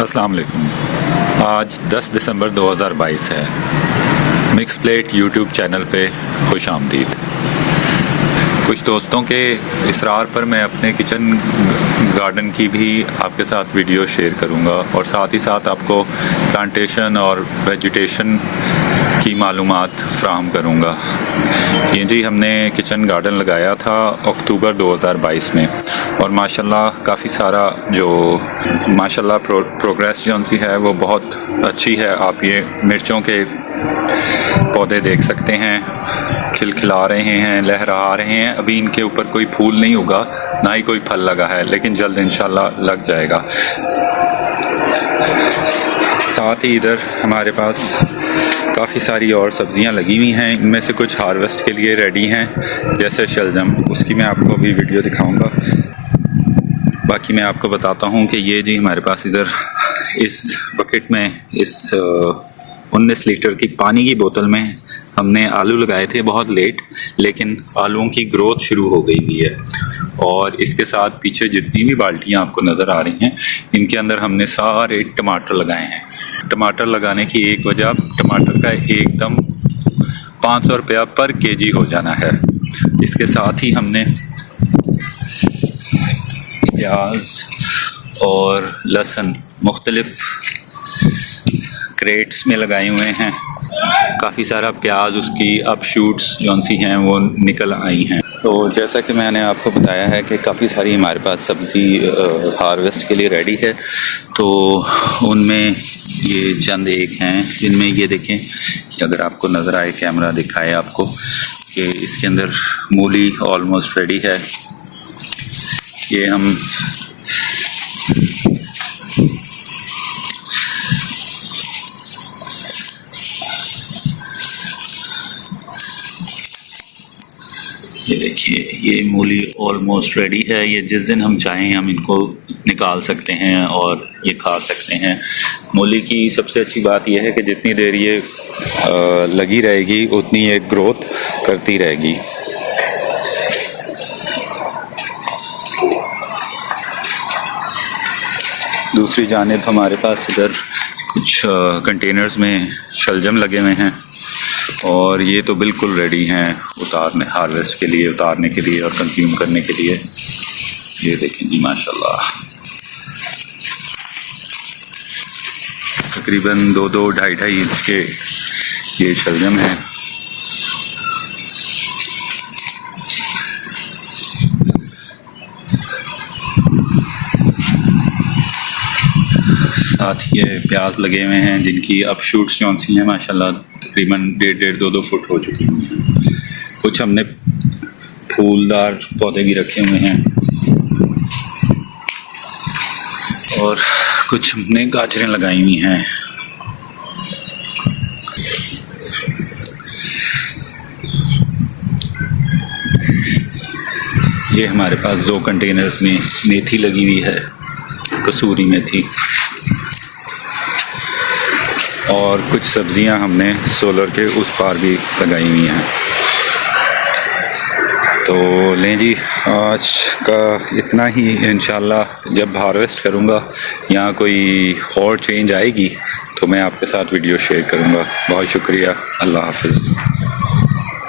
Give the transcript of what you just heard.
अस्सलाम वालेकुम। आज 10 दिसंबर 2022 है। मिक्स प्लेट यूट्यूब चैनल पे खुश आमदीद। कुछ दोस्तों के इसरार पर मैं अपने किचन गार्डन की भी आपके साथ वीडियो शेयर करूंगा और साथ ही साथ आपको प्लांटेशन और वेजिटेशन की मालूमात फ्राहम करूंगा। ये जी हमने किचन गार्डन लगाया था अक्टूबर 2022 में और माशाल्लाह काफ़ी सारा जो माशाल्लाह प्रोग्रेस जो सी है वो बहुत अच्छी है। आप ये मिर्चों के पौधे देख सकते हैं, खिलखिला रहे हैं, लहरा रहे हैं। अभी इनके ऊपर कोई फूल नहीं उगा, ना ही कोई फल लगा है, लेकिन जल्द इंशाल्लाह लग जाएगा। साथ ही इधर हमारे पास काफ़ी सारी और सब्ज़ियां लगी हुई हैं, इनमें से कुछ हार्वेस्ट के लिए रेडी हैं, जैसे शलजम। उसकी मैं आपको अभी वीडियो दिखाऊंगा। बाकी मैं आपको बताता हूं कि ये जी हमारे पास इधर इस बकेट में इस 19 लीटर की पानी की बोतल में हमने आलू लगाए थे बहुत लेट, लेकिन आलूओं की ग्रोथ शुरू हो गई हुई है। और इसके साथ पीछे जितनी भी बाल्टियाँ आपको नज़र आ रही हैं, इनके अंदर हमने सारे टमाटर लगाए हैं। टमाटर लगाने की एक वजह, टमाटर का एकदम 500 रुपया पर केजी हो जाना है। इसके साथ ही हमने प्याज और लहसुन मुख्तलिफ क्रेट्स में लगाए हुए हैं। काफ़ी सारा प्याज, उसकी अब शूट्स जौन सी हैं वो निकल आई हैं। तो जैसा कि मैंने आपको बताया है कि काफ़ी सारी हमारे पास सब्ज़ी हार्वेस्ट के लिए रेडी है। तो उनमें ये चंद एक हैं जिनमें ये देखें कि अगर आपको नज़र आए, कैमरा दिखाए आपको कि इसके अंदर मूली ऑलमोस्ट रेडी है। ये हम ये देखिए, ये मूली ऑलमोस्ट रेडी है। ये जिस दिन हम चाहें हम इनको निकाल सकते हैं और ये खा सकते हैं। मूली की सबसे अच्छी बात यह है कि जितनी देर ये लगी रहेगी उतनी ये ग्रोथ करती रहेगी। दूसरी जानिब हमारे पास इधर कुछ कंटेनर्स में शलजम लगे हुए हैं और ये तो बिल्कुल रेडी हैं उतारने, हार्वेस्ट के लिए, उतारने के लिए और कंज्यूम करने के लिए। ये देखें जी माशाल्लाह, तकरीबन 2-2, 2.5 इंच के ये शलजम हैं। साथ ये प्याज लगे हुए हैं जिनकी अब शूट्स जौन सी हैं माशाल्लाह तकरीबन 1.5-2 फुट हो चुकी हैं। कुछ हमने फूलदार पौधे भी रखे हुए हैं और कुछ हमने गाजरें लगाई हुई हैं। ये हमारे पास 2 कंटेनर्स में मेथी लगी हुई है, कसूरी मेथी, और कुछ सब्जियां हमने सोलर के उस पार भी लगाई हुई हैं। तो लें जी, आज का इतना ही। इंशाल्लाह जब हार्वेस्ट करूंगा या कोई और चेंज आएगी तो मैं आपके साथ वीडियो शेयर करूंगा। बहुत शुक्रिया। अल्लाह हाफ़िज़।